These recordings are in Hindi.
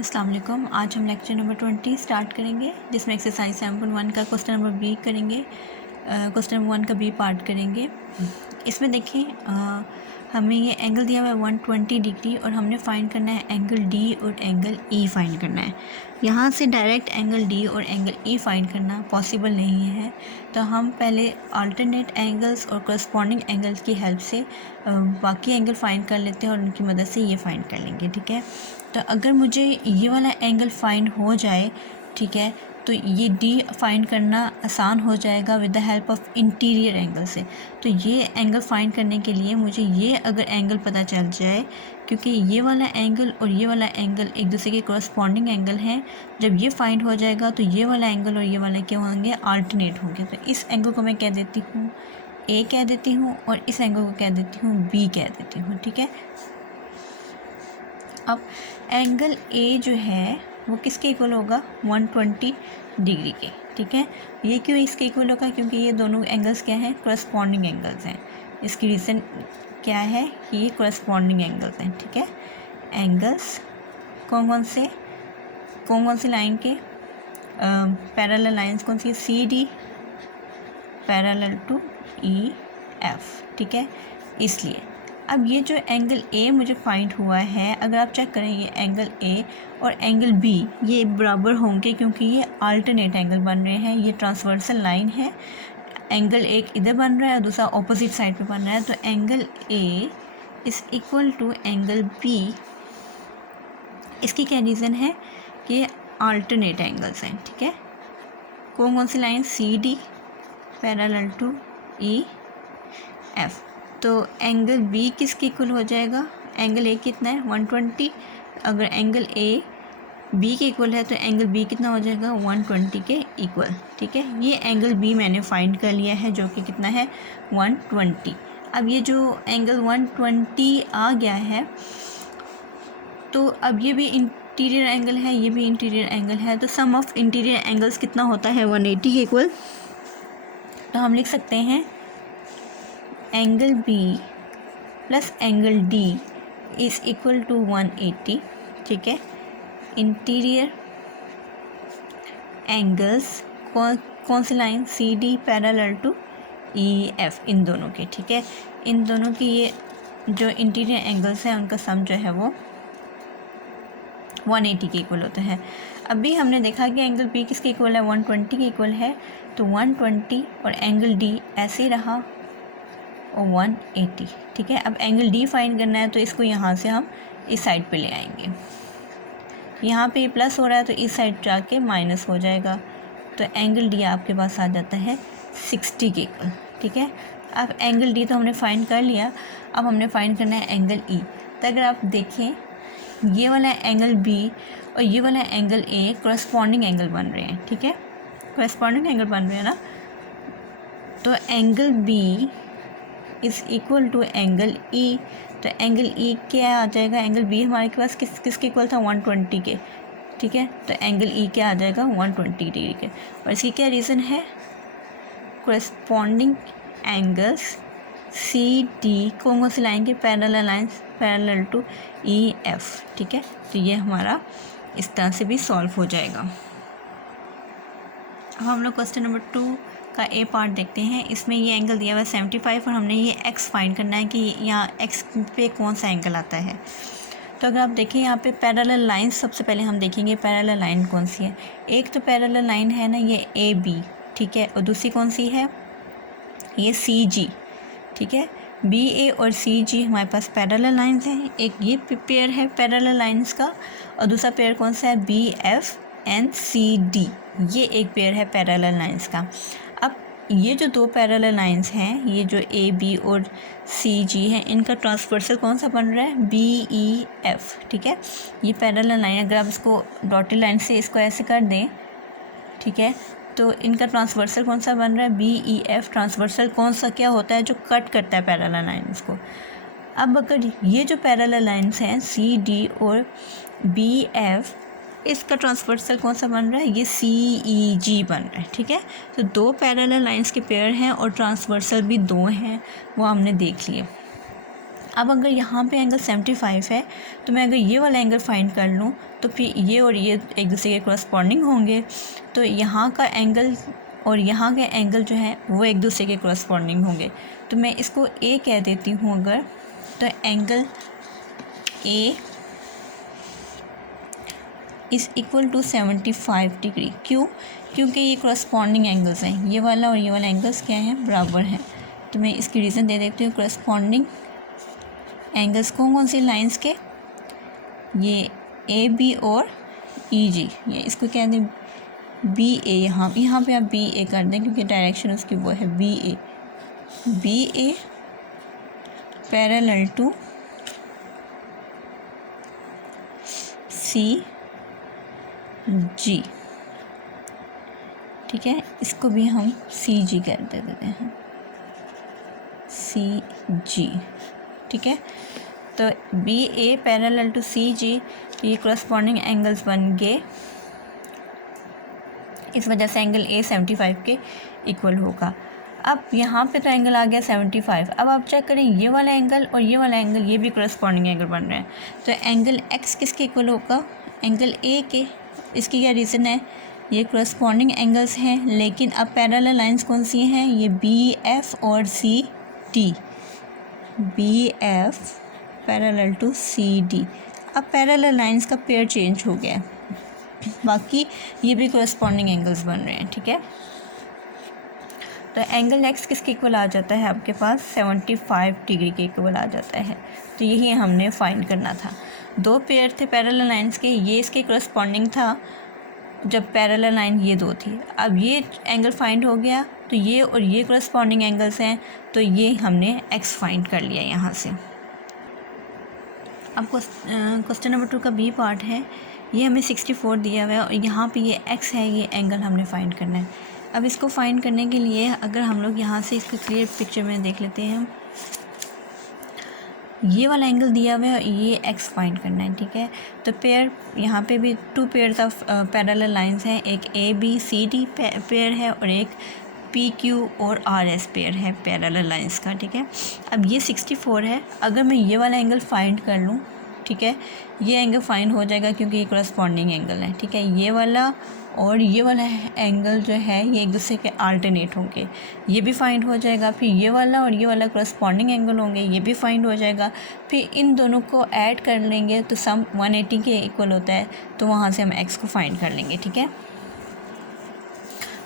अस्सलाम वालेकुम। आज हम लेक्चर नंबर 20 स्टार्ट करेंगे, जिसमें एक्सरसाइज 7.1 का क्वेश्चन नंबर बी करेंगे। क्वेश्चन नंबर 1 का बी पार्ट करेंगे। इसमें देखें, हमें ये एंगल दिया हुआ है 120 डिग्री और हमने फाइंड करना है एंगल डी और एंगल ई फाइंड करना है। यहाँ से डायरेक्ट एंगल डी और एंगल ई फाइंड करना पॉसिबल नहीं है, तो हम पहले अल्टरनेट एंगल्स और करस्पॉन्डिंग एंगल्स की हेल्प से बाकी एंगल फाइंड कर लेते हैं और उनकी मदद से ये फाइंड कर लेंगे। ठीक है, तो अगर मुझे ये वाला एंगल फाइंड हो जाए, ठीक है, तो ये डी फाइंड करना आसान हो जाएगा with the help of interior angle से। तो ये एंगल फाइंड करने के लिए मुझे ये अगर एंगल पता चल जाए, क्योंकि ये वाला एंगल और ये वाला एंगल एक दूसरे के करस्पॉन्डिंग एंगल हैं, जब ये फाइंड हो जाएगा तो ये वाला एंगल और ये वाला क्या होंगे, अल्टरनेट होंगे। तो इस एंगल को मैं कह देती हूँ ए कह देती हूँ और इस एंगल को कह देती हूँ बी कह देती हूँ। ठीक है, अब एंगल ए जो है वो किसके इक्वल होगा, 120 डिग्री के। ठीक है, ये क्यों इसके इक्वल होगा, क्योंकि ये दोनों एंगल्स क्या हैं, करस्पॉन्डिंग एंगल्स हैं। इसकी रीज़न क्या है कि ये करस्पॉन्डिंग एंगल्स हैं। ठीक है, एंगल्स कौन कौन से लाइन के पैरेलल लाइंस कौन सी है, C D parallel to E F. ठीक है, इसलिए अब ये जो एंगल ए मुझे फाइंड हुआ है, अगर आप चेक करें ये एंगल ए और एंगल बी ये बराबर होंगे, क्योंकि ये अल्टरनेट एंगल बन रहे हैं। ये ट्रांसवर्सल लाइन है, एंगल एक इधर बन रहा है और दूसरा ऑपोजिट साइड पे बन रहा है। तो angle A is equal to angle B. इसकी क्या रीज़न है कि अल्टरनेट एंगल्स हैं। ठीक है, कौन सी line, C D parallel to E F. तो एंगल बी किसके इक्वल हो जाएगा, एंगल ए कितना है, 120। अगर एंगल ए बी के इक्वल है तो एंगल बी कितना हो जाएगा, 120 के इक्वल। ठीक है, ये एंगल बी मैंने फाइंड कर लिया है, जो कि कितना है, 120। अब ये जो एंगल 120 आ गया है, तो अब ये भी इंटीरियर एंगल है, ये भी इंटीरियर एंगल है, तो सम ऑफ इंटीरियर एंगल्स कितना होता है, 180 के इक्वल। तो हम लिख सकते हैं angle B plus angle D is equal to 180। ठीक है, इंटीरियर एंगल्स कौन सी line, C D parallel to E F, इन दोनों के। ठीक है, इन दोनों की ये जो इंटीरियर एंगल्स हैं उनका सम जो है वो 180 के इक्वल होता है। अभी हमने देखा कि एंगल बी किसके इक्वल है, 120 के इक्वल है। तो 120 और एंगल डी ऐसे ही रहा और 180। ठीक है, अब एंगल डी फाइंड करना है, तो इसको यहाँ से हम इस साइड पे ले आएंगे। यहाँ पे प्लस हो रहा है तो इस साइड जाके माइनस हो जाएगा, तो एंगल डी आपके पास आ जाता है 60 के इक्वल। ठीक है, अब एंगल डी तो हमने फाइंड कर लिया, अब हमने फाइंड करना है एंगल ई। तो अगर आप देखें, ये वाला एंगल बी और ये वाला एंगल ए करस्पॉन्डिंग एंगल बन रहे हैं। ठीक है, करस्पॉन्डिंग एंगल बन रहे हैं ना, तो angle B is equal to angle E. तो एंगल ई क्या आ जाएगा, एंगल बी हमारे पास किसके इक्वल था, 120 के। ठीक है, तो एंगल ई क्या आ जाएगा, 120 डिग्री के। और इसकी क्या रीज़न है, करस्पॉन्डिंग एंगल्स सी डी कौन सी लाइन के parallel lines parallel to E F. ठीक है, तो ये हमारा इस तरह से भी सॉल्व हो जाएगा। अब हम लोग क्वेश्चन नंबर 2 का ए पार्ट देखते हैं। इसमें ये एंगल दिया हुआ है 75 और हमने ये एक्स फाइंड करना है कि यहाँ एक्स पे कौन सा एंगल आता है। तो अगर आप देखें यहाँ पे पैरेलल लाइन, सबसे पहले हम देखेंगे पैरेलल लाइन कौन सी है। एक तो पैरेलल लाइन है ना, ये ए बी। ठीक है, और दूसरी कौन सी है, ये सी जी। ठीक है, बी ए और सी जी हमारे पास पैरेलल लाइंस हैं। एक ये पेयर है पैरेलल लाइंस का, और दूसरा पेयर कौन सा है, B F and C D. ये एक पेयर है पैरेलल लाइंस का। अब ये जो दो पैरेलल लाइंस हैं, ये जो ए बी और सी जी हैं, इनका ट्रांसवर्सल कौन सा बन रहा है, बी ई एफ। ठीक है, ये पैरेलल लाइन, अगर आप इसको डॉटेड लाइन से इसको ऐसे कर दें, ठीक है, तो इनका ट्रांसवर्सल कौन सा बन रहा है, बी ई एफ। ट्रांसवर्सल कौन सा क्या होता है, जो कट करता है पैरेलल लाइंस को। अब अगर ये जो पैरेलल लाइंस हैं सी डी और बी एफ, इसका ट्रांसवर्सल कौन सा बन रहा है, ये सी ई जी बन रहा है। ठीक है, तो दो पैरेलल लाइंस के पेयर हैं और ट्रांसवर्सल भी दो हैं, वो हमने देख लिए। अब अगर यहाँ पे एंगल 75 है तो मैं अगर ये वाला एंगल फाइंड कर लूँ तो फिर ये और ये एक दूसरे के कॉरस्पॉन्डिंग होंगे, तो यहाँ का एंगल और यहाँ के एंगल जो है वो एक दूसरे के कॉरस्पॉन्डिंग होंगे। तो मैं इसको ए कह देती हूँ अगर, तो angle A is equal to 75 degree. क्यों? क्योंकि ये कॉरस्पॉन्डिंग एंगल्स हैं, ये वाला और ये वाला एंगल्स क्या हैं, बराबर हैं। तो मैं इसकी रीज़न दे देती हूँ, कॉरस्पॉन्डिंग एंगल्स कौन सी लाइंस के, ये ए बी और ई जी, ये इसको कह दें बी ए। यहाँ पे आप बी ए कर दें क्योंकि डायरेक्शन उसकी वो है बी ए पैरेलल टू सी जी, ठीक है। इसको भी हम सी जी कर देते हैं, सी जी, ठीक है। तो बी ए पैरेलल टू सी जी, ये कॉरस्पॉन्डिंग एंगल्स बन गए, इस वजह से एंगल ए 75 के इक्वल होगा। अब यहाँ पे तो एंगल आ गया 75। अब आप चेक करें ये वाला एंगल और ये वाला एंगल, ये भी कॉरस्पॉन्डिंग एंगल बन रहे हैं, तो एंगल एक्स किसके इक्वल होगा, एंगल ए के। इसकी क्या रीज़न है, ये कॉरस्पॉन्डिंग एंगल्स हैं, लेकिन अब पैरेलल लाइंस कौन सी हैं, ये बी एफ और C D, B F parallel to C D. अब पैरेलल लाइंस का पेयर चेंज हो गया है, बाकी ये भी कॉरस्पॉन्डिंग एंगल्स बन रहे हैं, ठीक है। तो एंगल एक्स किसके इक्वल आ जाता है आपके पास, 75 डिग्री के इक्वल आ जाता है। तो यही हमने फाइंड करना था। दो पेयर थे पैरेलल लाइंस के, ये इसके कॉरस्पॉन्डिंग था जब पैरेलल लाइन ये दो थी। अब ये एंगल फाइंड हो गया, तो ये और ये कॉरस्पॉन्डिंग एंगल्स हैं, तो ये हमने एक्स फाइंड कर लिया यहाँ से। अब क्वेश्चन नंबर 2 का बी पार्ट है, ये हमें 64 दिया हुआ है और यहाँ पे ये एक्स है, ये एंगल हमने फाइंड करना है। अब इसको फाइंड करने के लिए अगर हम लोग यहाँ से इसको क्लियर पिक्चर में देख लेते हैं, ये वाला एंगल दिया हुआ है और ये एक्स फाइंड करना है, ठीक है। तो पेयर यहाँ पे भी 2 पेयर्स ऑफ पैरेलल लाइंस हैं, एक A B C D pair है और एक पी क्यू और आर एस पेयर है पैरेलल लाइंस का, ठीक है। अब ये 64 है, अगर मैं ये वाला एंगल फाइंड कर लूँ, ठीक है, ये एंगल फाइंड हो जाएगा क्योंकि ये कॉरस्पॉन्डिंग एंगल है, ठीक है। ये वाला और ये वाला एंगल जो है ये एक दूसरे के अल्टरनेट होंगे, ये भी फाइंड हो जाएगा। फिर ये वाला और ये वाला कॉरस्पॉन्डिंग एंगल होंगे, ये भी फाइंड हो जाएगा। फिर इन दोनों को ऐड कर लेंगे तो सम 180 के इक्वल होता है, तो वहाँ से हम एक्स को फाइंड कर लेंगे, ठीक है।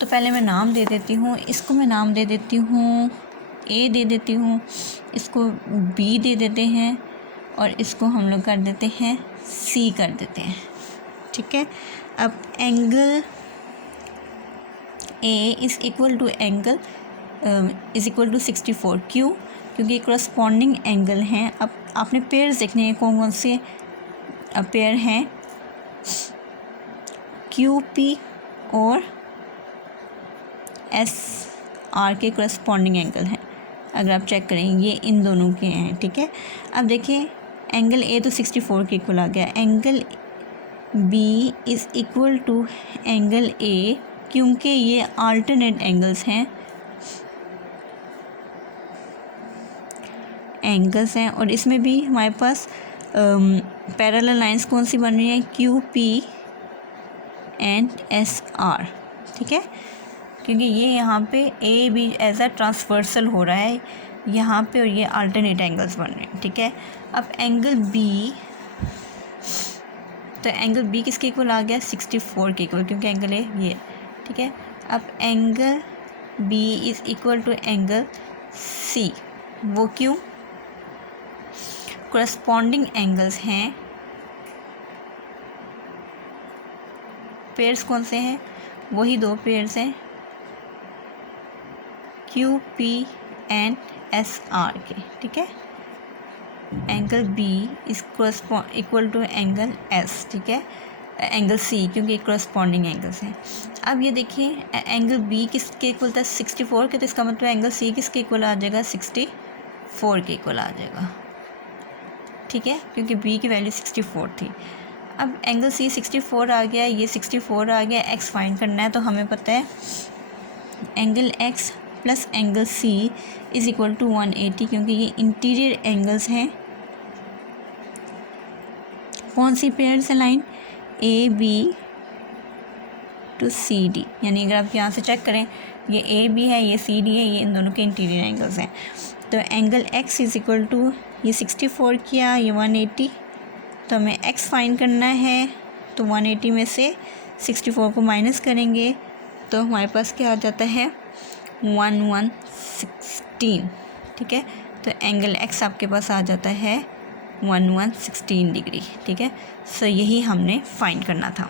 तो पहले मैं नाम दे देती हूँ, इसको मैं नाम दे देती हूँ ए दे देती हूँ, इसको बी दे देते हैं और इसको हम लोग कर देते हैं सी कर देते हैं, ठीक है। अब angle A is equal to angle is equal to 64। क्यों? क्योंकि कॉरस्पॉन्डिंग एंगल हैं। अब आपने पेयर्स देखने हैं, कौन कौन से पेयर हैं, क्यू पी और एस आर के कॉरस्पॉन्डिंग एंगल हैं। अगर आप चेक करें ये इन दोनों के हैं, ठीक है। अब देखिए एंगल ए तो 64 के इक्वल आ गया, angle B is equal to angle A, क्योंकि ये अल्टरनेट एंगल्स हैं, और इसमें भी हमारे पास पैरेलल लाइंस कौन सी बन रही हैं, Q P and S R, ठीक है। क्योंकि ये यहाँ पे A B as a transversal हो रहा है यहाँ पे और ये अल्टरनेट एंगल्स बन रहे हैं, ठीक है। अब एंगल बी, तो एंगल बी किसके इक्वल आ गया, 64 के इक्वल, क्योंकि एंगल ए ये, ठीक है। अब angle B is equal to angle C, वो क्यों, कॉरस्पॉन्डिंग एंगल्स हैं, पेयर्स कौन से हैं, वही 2 पेयर्स हैं, Q P and S R के, ठीक है। Angle B is equal to angle S, ठीक है, एंगल सी, क्योंकि कॉरस्पॉन्डिंग एंगल्स हैं। अब ये देखिए एंगल बी किसके इक्वल था, 64 के, तो इसका मतलब एंगल सी किसके इक्वल आ जाएगा, 64 के इक्वल आ जाएगा, ठीक है, क्योंकि बी की वैल्यू 64 थी। अब एंगल सी 64 आ गया, ये 64 आ गया, एक्स फाइंड करना है, तो हमें पता है angle X plus angle C is equal to 180, क्योंकि ये इंटीरियर एंगल्स हैं। कौन सी पेयर से line, A B to C D, यानी अगर आप यहाँ से चेक करें ये ए बी है, ये सी डी है, ये इन दोनों के इंटीरियर एंगल्स हैं। तो angle X is equal to ये 64 किया, ये 180, तो हमें एक्स फाइंड करना है। तो 180 में से 64 को माइनस करेंगे तो हमारे पास क्या आ जाता है 1116, ठीक है। तो एंगल एक्स आपके पास आ जाता है 1116 डिग्री, ठीक है। सो यही हमने फाइंड करना था।